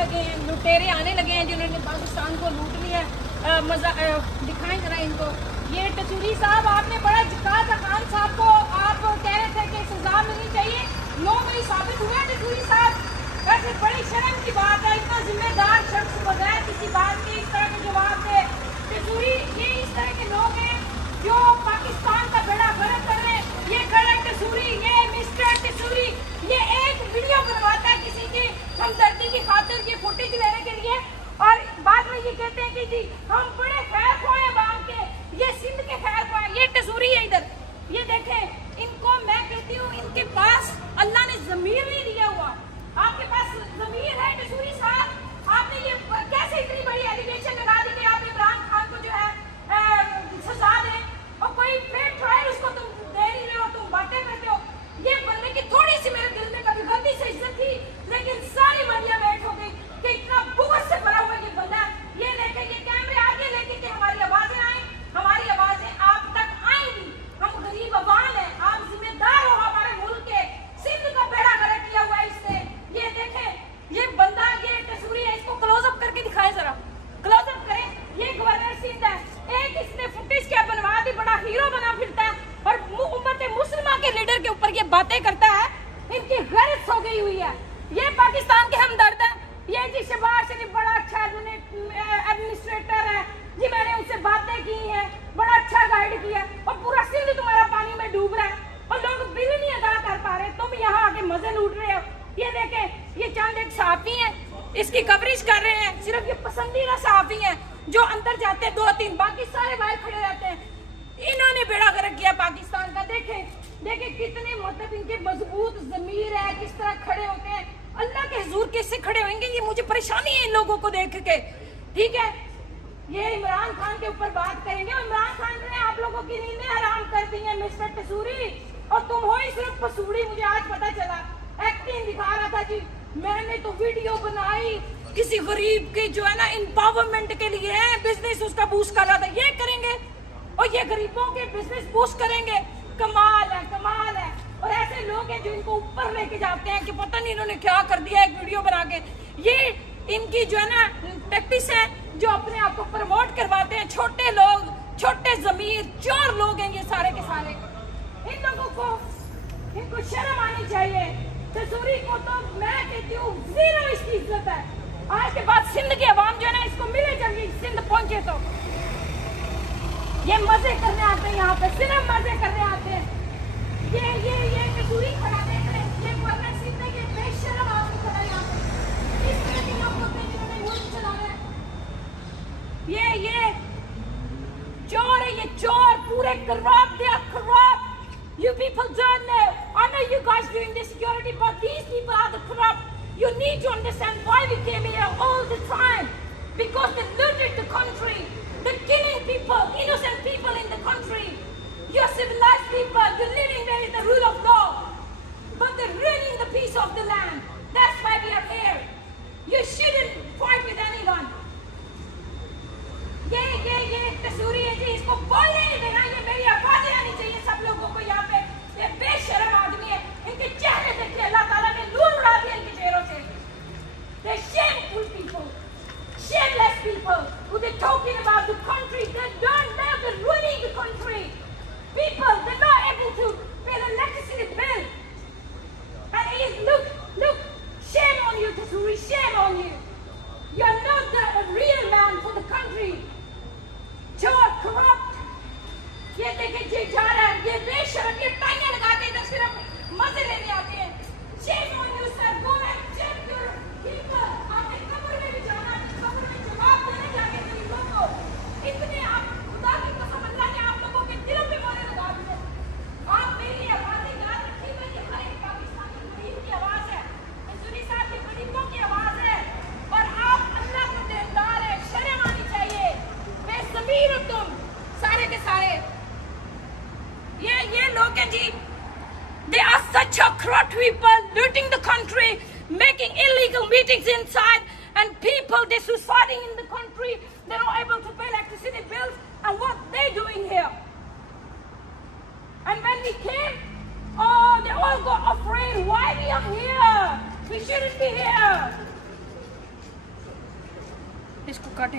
लगे हैं, लुटेरे आने लगे हैं जिन्होंने पाकिस्तान को लूट लिया। मजा दिखाएं जरा इनको। ये टसूरी साहब, आपने बड़ा जिक्का था खान साहब को, आप कह रहे थे कि सजा मिलनी चाहिए, 9 मई साबित हुआ टसूरी साहब। वैसे बड़ी शर्म की बात है, इतना जिम्मेदार शख्स बगैर किसी बात के इस तरह के जवाब दे। टसूरी, ये इस तरह के लोग हैं जो पाकिस्तान का बड़ा गलत कर रहे हैं। ये खड़ा टसूरी, ये मिस्टर टसूरी, ये एक वीडियो बनवाता है किसी की हमदर्दी की खातिर, ये फुटेज लेने के लिए, और बाद में ये कहते हैं कि जी हम बड़े खैर खोए बांग के, ये सिंध के खैर खोए। ये टसूरी है इधर, ये देखें इनको। मैं कहती हूँ इनके पास अल्लाह ने जमीर नहीं दिया हुआ। आपके पास जमीर है टसूरी साहब? आपने ये कैसे इतनी बड़ी एलिगेशन लगा दी कि आप इमरान खान को जो है सजा दें, और कोई फेक ट्रायल उसको तुम दे नहीं रहे हो, तुम बातें करते हो। ये बंदे की थोड़ी सी मेरे दिल में कभी गलती से इज्जत थी, लेकिन सारी मंडिया बैठ हो गई कि इतना बुगत से भरा हुआ ये बंदा। ये लेके ये कैमरे आगे लेके कि हमारी आवाजें आए, हमारी आवाजें आप तक आएंगी। हम गरीब अवाम है, आप जिम्मेदार हो हमारे मुल्क के। सिंध का बेड़ा गर्क किया हुआ है इसने। ये देखें ये बंदा, ये टसूरी है, इसको क्लोजअप करके दिखाएं जरा, क्लोजअप करें। ये गवर्नर सिंध है, एक इसने फुटेज क्या बनवा दी, बड़ा हीरो बना फिरता है और उम्मत मुस्लिमा के लीडर के ऊपर ये बातें करता है। इनकी गैरत हो गई हुई है। ये पाकिस्तान के हमदर्द है। ये जी शहबाज शरीफ बड़ा अच्छा एडमिनिस्ट्रेटर है जी, मैंने उससे बातें की हैं, बड़ा अच्छा गाइड किया, और पूरा सिंध तुम्हारा पानी में डूब रहा है और लोग बिल नहीं अदा कर पा रहे, तुम यहाँ आके मजे लूट रहे हो। ये देखें, ये चंद एक सहाफी है, इसकी कवरेज कर रहे हैं, सिर्फ ये पसंदीदा सहाफी है जो अंदर जाते हैं 2-3, बाकी सारे बाहर खड़े रहते हैं। इन्होंने बेड़ा गर्क किया पाकिस्तान का। देखें कितने मतलब इनके मजबूत जमीर है, किस तरह खड़े होते हैं। अल्लाह के हुजूर कैसे खड़े होंगे, ये मुझे परेशानी है इन लोगों को देख के। ठीक है, ये इमरान खान के ऊपर बात करेंगे। इमरान खान ने आप लोगों की नींदें हराम कर दी है मिस्टर टसूरी, और तुम हो ही सिर्फ पसूड़ी। मुझे आज पता चला, एक्टिंग दिखा रहा था जी, मैंने तो वीडियो बनाई किसी गरीब के जो है ना एम्पावरमेंट के लिए है, बिजनेस उसका बूस्ट कर रहा था। ये करेंगे और ये गरीबों के बिजनेस बूस्ट करेंगे, कमाल है, कमाल है। और ऐसे लोग हैं जो इनको ऊपर लेके जाते हैं कि पता नहीं इन्होंने क्या कर दिया एक वीडियो बना के। ये इनकी जो है ना प्रैक्टिस है, जो अपने आप को प्रमोट करवाते हैं। छोटे लोग, छोटे जमीर, चोर लोग हैं ये सारे के सारे। इन लोगों को, इनको शर्म आनी चाहिए। टसूरी को तो मैं कहती हूँ 0 इसकी इज्जत है। आज के बाद सिंध के अवाम जो है ना इसको मिले जब सिंध पहुंचे तो। ये मजे करने आते हैं यहाँ पे, सिर्फ मजे करने आते हैं। ये टसूरी खड़ा देख रहे हैं, ये गवर्नर सिंध के बेशर्म आदमी खड़ा है यहाँ पे। इस तरह के लोग होते हैं जिन्होंने मुल्क चलाना है। ये चोर है, ये चोर पूरे corrupt, they are corrupt. You people don't know. I know you guys doing the security, but these people are the corrupt. You need to understand why we came here all the time. Because they looted the country. They're killing people, innocent people in the country. You're civilized people. You're living there in the rule of law. But they're ruining the peace of the land. That's why we are here. You shouldn't fight with anyone. ये टसूरी है जी, इसको बोलने नहीं देना। ये मेरी आवाजें आनी चाहिए सब लोगों को यहाँ पे। ये बेशर्म आदमी है, इनके चेहरे देखिए, अल्लाह ताला ने नूर उड़ा दिया इनके चेहरों से। They're shameful people, shameless people who they're talking about the country. They don't know they're ruining the country. People, they're not able to pay the electricity bill. And look, shame on you, Tazuri, shame on you. You're not the real man for the country. चोर, corrupt, ये देखे जी जा रहा है, ये बेशर्म, ये टाइयां लगाते इधर सिर्फ मजे लेने आते हैं। Shame on you, sir. Go and check your people. आपने कब्र में भी जाना, कब्र में जवाब देने जाके गरीबों को। इतने आप खुदा की कसम, अल्लाह ने आप लोगों के दिलों पे मोहर लगा दी है। आप मेरी आवाज़ें याद रखिएगा, ये हर एक पाकिस्तानी गरीब की आवाज़ है, टसूरी साहब की गरीबों की आवाज़ है। और आप अल्लाह के देनदार है, शर्म आनी चाहिए। बेज़मीर हो तुम सारे के सारे। ये लोग हैं जी, they are such a corrupt people, looting the country, making illegal meetings inside, and people they're suiciding in the country. They're not able to pay electricity bills, and what they doing here? And when we came, oh, they all got afraid. Why we are here? We shouldn't be here. इसको काटें।